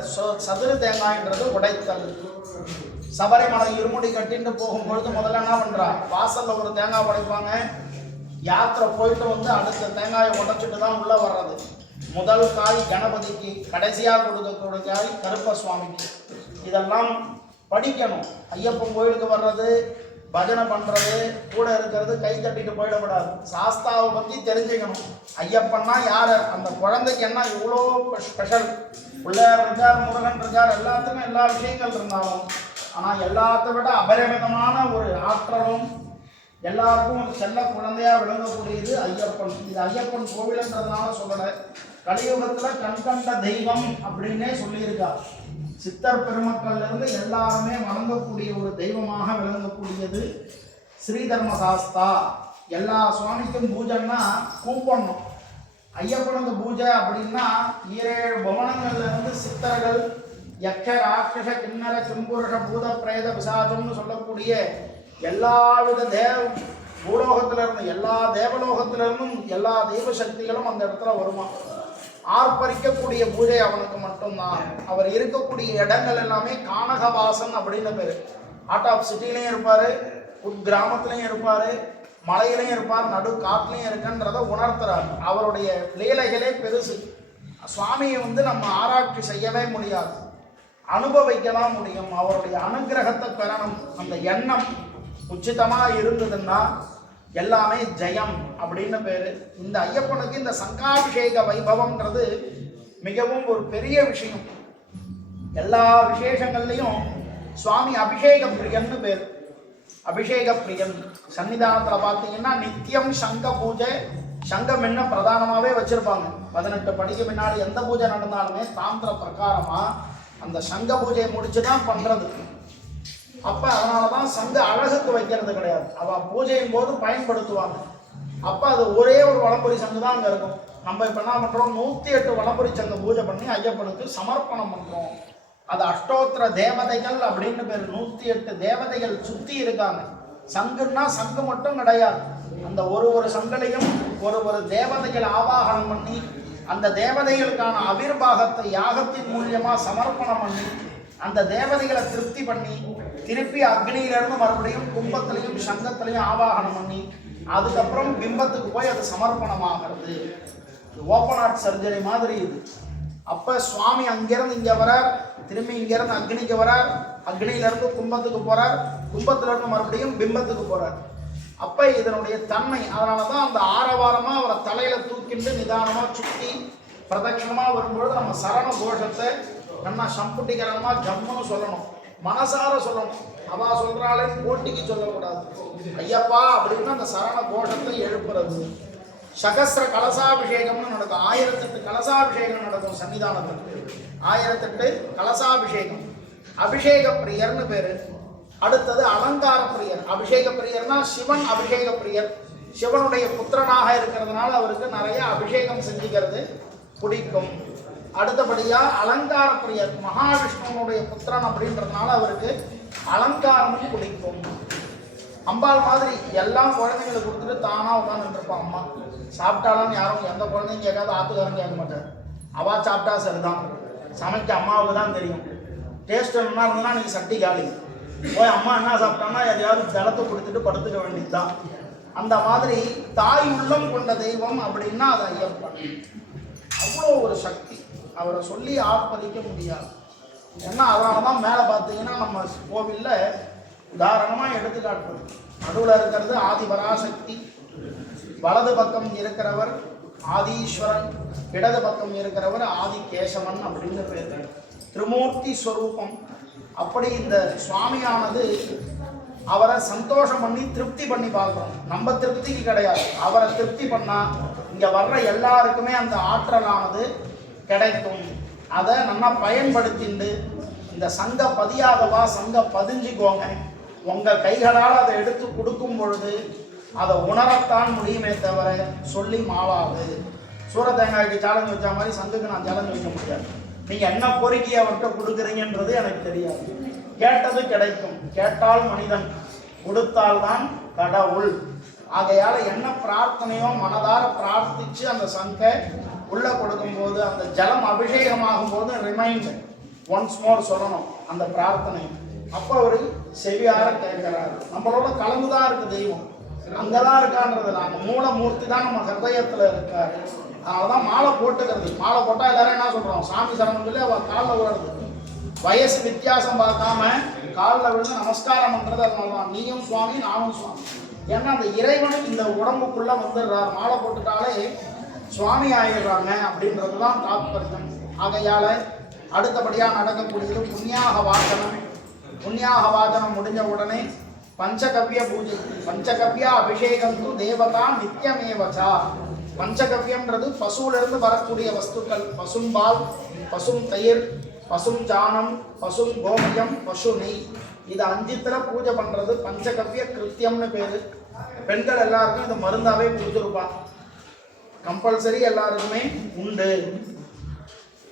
சதுர தேங்காய்ன்றது உடைத்தல். சபரிமலை இருமுடி கட்டிட்டு போகும்பொழுது முதல்ல என்ன பண்ணுறா, வாசலில் ஒரு தேங்காய் உடைப்பாங்க, யாத்திரை போயிட்டு வந்து அடுத்த தேங்காயை உடைச்சிட்டு தான் உள்ளே வர்றது. முதல் காய் கணபதிக்கு, கடைசியாக கொடுக்கக்கூடிய காய் கருப்ப சுவாமிக்கு. இதெல்லாம் படிக்கணும். ஐயப்பன் கோயிலுக்கு வர்றது, பஜனை பண்ணுறது, கூட இருக்கிறது, கை தட்டிட்டு போயிடக்கூடாது. சாஸ்தாவை பற்றி தெரிஞ்சுக்கணும். ஐயப்பன்னா யார், அந்த குழந்தைக்கு என்ன இவ்வளோ ஸ்பெஷல், பிள்ளையார் இருக்கார், முருகன் இருக்கார், எல்லாத்துக்கும் எல்லா விஷயங்கள் இருந்தாலும் ஆனால் எல்லாத்த விட அபரிமிதமான ஒரு ஆற்றலும் எல்லாருக்கும் ஒரு செல்ல குழந்தையாக விளங்கக்கூடியது ஐயப்பன். இது ஐயப்பன் கோவிலுன்றதுனால சொல்லலை, கலியுகத்தில் கண்கண்ட தெய்வம் அப்படின்னே சொல்லியிருக்கார். சித்தர் பெருமக்கள்லேருந்து எல்லாருமே வணங்கக்கூடிய ஒரு தெய்வமாக விளங்கக்கூடியது ஸ்ரீதர்மசாஸ்தா. எல்லா சுவாமிக்கும் பூஜைன்னா கூப்பிடணும். ஐயப்பனுக்கு பூஜை அப்படின்னா 7 புவனங்கள்லேருந்து சித்தர்கள், யக்ஷ ராட்சச கிண்ணர கிம்புருஷ பூத பிரேத விசாஜம்னு சொல்லக்கூடிய எல்லாவித பூலோகத்திலிருந்து எல்லா தேவலோகத்திலிருந்தும் எல்லா தெய்வ சக்திகளும் அந்த இடத்துல வருமா. ஆர்ப்பரிக்கக்கூடிய பூஜை அவனுக்கு மட்டும்தான். அவர் இருக்கக்கூடிய இடங்கள் எல்லாமே கானகவாசன் அப்படின்னு பேர். ஆர்ட் ஆஃப் சிட்டிலையும் இருப்பார், கிராமத்துலையும் இருப்பார், மலையிலையும் இருப்பார், நடு காட்டுலையும் இருக்குன்றதை உணர்த்துறார். அவருடைய லீலைகளே பெருசு. சுவாமியை நம்ம ஆராய்ச்சி செய்யவே முடியாது, அனுபவிக்கலாம் முடியும். அவருடைய அனுகிரகத்தை பெறணும். அந்த எண்ணம் உச்சிதமாக இருந்ததுன்னா எல்லாமே ஜெயம் அப்படின்னு பேர். இந்த ஐயப்பனுக்கு இந்த சங்காபிஷேக வைபவம்ன்றது மிகவும் ஒரு பெரிய விஷயம். எல்லா விசேஷங்கள்லையும் சுவாமி அபிஷேக பிரியன்னு பேர். அபிஷேக பிரியன் சன்னிதானத்தில் பார்த்தீங்கன்னா நித்தியம் சங்க பூஜை. சங்கம் என்ன பிரதானமாகவே வச்சுருப்பாங்க. 18 படிக்கு முன்னாடி எந்த பூஜை நடந்தாலுமே தாந்திர பிரகாரமாக அந்த சங்க பூஜையை முடிச்சு தான் பண்ணுறது. அப்போ அதனால தான் சங்க அழகுக்கு வைக்கிறது கிடையாது, அவள் பூஜையும் போது பயன்படுத்துவாங்க. அப்போ அது ஒரே ஒரு வலம்புரி சங்கு தான் அங்கே இருக்கும். நம்ம இப்போ என்ன பண்ணுறோம், 108 வலம்புரி சங்க பூஜை பண்ணி ஐயப்பனுக்கு சமர்ப்பணம் பண்ணுறோம். அது அஷ்டோத்திர தேவதைகள் அப்படின்னு பேர். 108 தேவதைகள் சுற்றி இருக்காங்க. சங்குன்னா சங்கு மட்டும் கிடையாது, அந்த ஒரு சங்கலையும் ஒரு தேவதைகள் ஆவாகனம் பண்ணி அந்த தேவதைகளுக்கான அவிர்வாகத்தை யாகத்தின் மூலியமாக சமர்ப்பணம் பண்ணி அந்த தேவதைகளை திருப்தி பண்ணி திருப்பி அக்னியிலிருந்து மறுபடியும் கும்பத்திலையும் சங்கத்திலையும் ஆவாகனம் பண்ணி அதுக்கப்புறம் பிம்பத்துக்கு போய் அது சமர்ப்பணமாகிறது. ஓப்பன் ஹார்ட் சர்ஜரி மாதிரி இது. அப்போ சுவாமி அங்கேருந்து இங்கே வரார், திரும்பி இங்கேருந்து அக்னிக்கு வரார், அக்னியிலேருந்து கும்பத்துக்கு போகிறார், கும்பத்திலேருந்து மறுபடியும் பிம்பத்துக்கு போகிறார். அப்போ இதனுடைய தன்மை அதனால தான் அந்த ஆரவாரமாக அவரை தலையில் தூக்கிட்டு நிதானமாக சுற்றி பிரதட்சணமாக வரும்பொழுது நம்ம சரண கோஷத்தை நல்லா சம்புட்டிகரமாக ஜம்முன்னு சொல்லணும், மனசார சொல்லணும். அவா சொல்கிறாலே போட்டிக்கு சொல்லக்கூடாது. ஐயப்பா அப்படின்னு அந்த சரண கோஷத்தை எழுப்புறது. சகஸ்ர கலசாபிஷேகம்னு நடக்கும். 1008 கலசாபிஷேகம் நடக்கும் சன்னிதானத்துக்கு. 1008 கலசாபிஷேகம். அபிஷேக பிரியர்னு பேர். அடுத்தது அலங்கார பிரியர். அபிஷேக பிரியர்னா சிவன் அபிஷேக பிரியர். சிவனுடைய புத்திரனாக இருக்கிறதுனால அவருக்கு நிறைய அபிஷேகம் செஞ்சுக்கிறது பிடிக்கும். அடுத்தபடியாக அலங்கார பிரியர், மகாவிஷ்ணுனுடைய புத்திரன் அப்படின்றதுனால அவருக்கு அலங்காரமும் பிடிக்கும். அம்பாள் மாதிரி எல்லா குழந்தைங்களுக்கு கொடுத்துட்டு தானாக உட்காந்துருப்பான். அம்மா சாப்பிட்டாலும் யாரும் எந்த குழந்தையும் கேட்காது, ஆத்துக்காரன் கேட்க மாட்டார். அவள் சாப்பிட்டா சரிதான், சமைக்க அம்மாவுக்கு தான் தெரியும். டேஸ்ட் என்ன இருந்ததுன்னா நீங்கள் சட்டி காலி போய் அம்மா என்ன சாப்பிட்டாங்கன்னா எதையாவது ஜலத்தை கொடுத்துட்டு படுத்துக்க வேண்டியது தான். அந்த மாதிரி தாய் உள்ளம் கொண்ட தெய்வம் அப்படின்னா அது ஐயப்பன். அவ்வளோ ஒரு சக்தி, அவரை சொல்லி ஆர்ப்பரிக்க முடியாது. ஏன்னா அதனால தான் மேலே பார்த்தீங்கன்னா நம்ம கோவிலில் உதாரணமாக எடுத்துக்காட்டுறது. நடுவில் இருக்கிறது ஆதிபராசக்தி, வலது பக்கம் இருக்கிறவர் ஆதீஸ்வரன், இடது பக்கம் இருக்கிறவர் ஆதி கேசவன் அப்படின்னு பேர். திரிமூர்த்தி ஸ்வரூபம். அப்படி இந்த சுவாமியானது அவரை சந்தோஷம் பண்ணி திருப்தி பண்ணி பார்க்கணும். நம்ம திருப்திக்கு கிடையாது, அவரை திருப்தி பண்ணால் இங்கே வர்ற எல்லாருக்குமே அந்த ஆற்றலானது கிடைக்கும். அதை நல்லா பயன்படுத்திண்டு இந்த சங்க பதியாதவா சங்க பதிஞ்சுக்கோங்க. உங்கள் கைகளால் அதை எடுத்து கொடுக்கும் பொழுது அதை உணரத்தான் முடியுமே தவிர சொல்லி மாளாது. சூர தேங்காய்க்கு சேலஞ்சு வச்ச மாதிரி சங்குக்கு நான் சேலஞ்சு வைக்க முடியாது. நீங்கள் என்ன கோரிக்கையை அவர்கிட்ட கொடுக்குறீங்கன்றது எனக்கு தெரியாது. கேட்டது கிடைக்கும், கேட்டால் மனிதன், கொடுத்தால்தான் கடவுள். ஆகையால் என்ன பிரார்த்தனையோ மனதார பிரார்த்திச்சு அந்த சங்கை உள்ளே கொடுக்கும்போது அந்த ஜலம் அபிஷேகமாகும் போது ரிமைண்ட் ஒன்ஸ் மோர் சொல்லணும் அந்த பிரார்த்தனை. அப்போ அவர் செவியார கேட்கிறாரு. நம்மளோட கலந்துதான் இருக்கு தெய்வம், அங்கதான் இருக்கான்றது. நாங்கள் மூலமூர்த்தி தான் நம்ம ஹிருதயத்தில் இருக்காரு. அதனாலதான் மாலை போட்டுக்கிறது. மாலை போட்டால் எல்லாரும் என்ன சொல்றோம், சாமி சரணம் சொல்லி அவள் காலில் விழுறது. வயசு வித்தியாசம் பார்க்காம காலில் விழுந்து நமஸ்காரம் பண்றது. அதனாலதான் நீயும் சுவாமி நானும் சுவாமி. ஏன்னா அந்த இறைவனும் இந்த உடம்புக்குள்ள வந்துடுறார். மாலை போட்டுட்டாலே சுவாமி ஆயிடுறாங்க அப்படின்றது தான் தாத்பரியம். ஆகையால அடுத்தபடியாக நடக்கக்கூடியது புண்ணியாக வாசனம். புண்ணியாக வாசனம் முடிஞ்ச உடனே பஞ்சகவ்ய பூஜை. பஞ்சகவ்ய அபிஷேகம் தேவதா நித்தியமேவச்சா. பஞ்சகவ்யம்ன்றது பசுவிலிருந்து வரக்கூடிய வஸ்துக்கள். பசும்பால், பசும் தயிர், பசும் சாணம், பசும் கோமயம், பசு நெய். இது 5த்துல பூஜை பண்றது பஞ்சகவ்ய கிருத்தியம்னு பேரு. பெண்கள் எல்லாருக்கும் இது மருந்தாவே கொடுத்துருப்பா. கம்பல்சரி எல்லாருக்குமே உண்டு.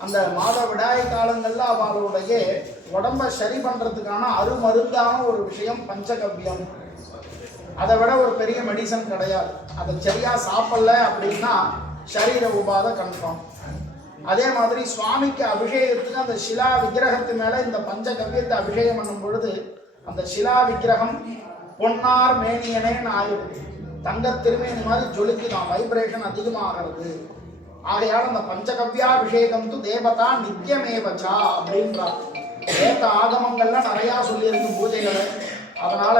அந்த மாதவிடாய் காலங்களில் அவளுடைய உடம்பை சரி பண்ணுறதுக்கான அருமருந்தான ஒரு விஷயம் பஞ்சகவ்யம். அதை விட ஒரு பெரிய மெடிசன் கிடையாது. அதை சரியாக சாப்பிடல அப்படின்னா சரீர உபாதை கன்ஃபார்ம். அதே மாதிரி சுவாமிக்கு அபிஷேகத்துக்கு அந்த சிலா விக்கிரகத்து மேலே இந்த பஞ்சகவ்யத்தை அபிஷேகம் பண்ணும் பொழுது அந்த சிலா விக்கிரகம் பொன்னார் மேனியனேன்னு ஆகிடுது. தங்க திருமேனி மாதிரி ஜொலிக்குதான், வைப்ரேஷன் அதிகமாகிறது. ஆகையால் அந்த பஞ்சகவ்யாபிஷேகம் தேவதா நித்தியமேவச்சா அப்படின்றார். வேத ஆகமங்கள்லாம் நிறையா சொல்லியிருக்கு பூஜைகளை. அதனால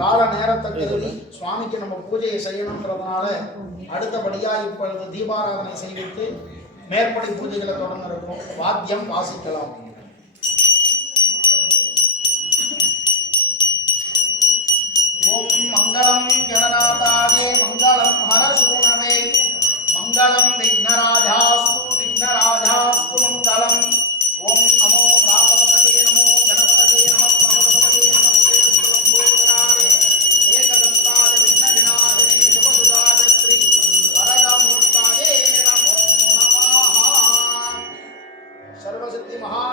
கால நேரத்தை கருதி சுவாமிக்கு நம்ம பூஜையை செய்யணுன்றதுனால அடுத்தபடியாக இப்பொழுது தீபாராதனை செய்வித்து மேற்படி பூஜைகளை தொடர்ந்து இருக்கும். வாத்தியம் வாசிக்கலாம். ஓம் மங்களம் கணநாதாயே மங்களம் ஹரசூனவே மங்களம் விக்னராஜாஸ்து விக்னராஜாஸ்து மங்களம். ஓம் நமோ பிராபதபதே நமோ கணபதே நமோ பிரபதபதே நமஸ்தே ஸ்வம்பூதனாரே ஏகதந்தாய விக்னவிநாயகே சுபசுதாய ஸ்ரீ வரதமூர்த்தயே நமோ நமः. சர்வசித்தி மகா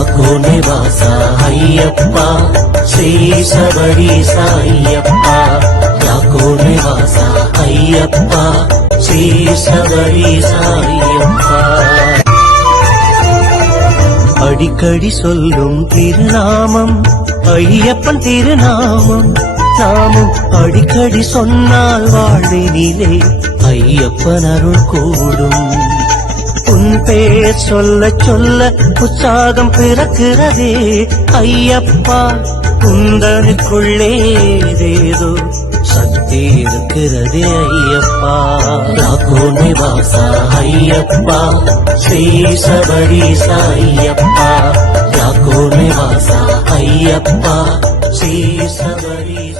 ಯಾಕೋ ನಿವಾಸ ಅಯ್ಯಪ್ಪ ಶ್ರೀ ಸಬರೀಶ ಅಯ್ಯಪ್ಪ ಯಾಕೋ ನಿವಾಸ ಅಯ್ಯಪ್ಪ ಶ್ರೀ சபரீச அய்யப்ப அடிக்கடி சொல்லும் திருநாமம் ஐயப்பன் திருநாமம் நாமும் அடிக்கடி சொன்னால் வாழ்வினிலே ஐயப்பன் அருள் கூடும் உன் பேர் சொல்ல சொல்ல உற்சாகம் பிறக்கிறதே ஐயப்பா குந்தனுக்குள்ளே ஏதேதோ சக்தி இருக்கிறதே ஐயப்பா யாக்கோ நிவாச ஐயப்பா ஸ்ரீ சபரீச ஐயப்பா யாக்கோ நிவாச ஐயப்பா ஸ்ரீ சபரீச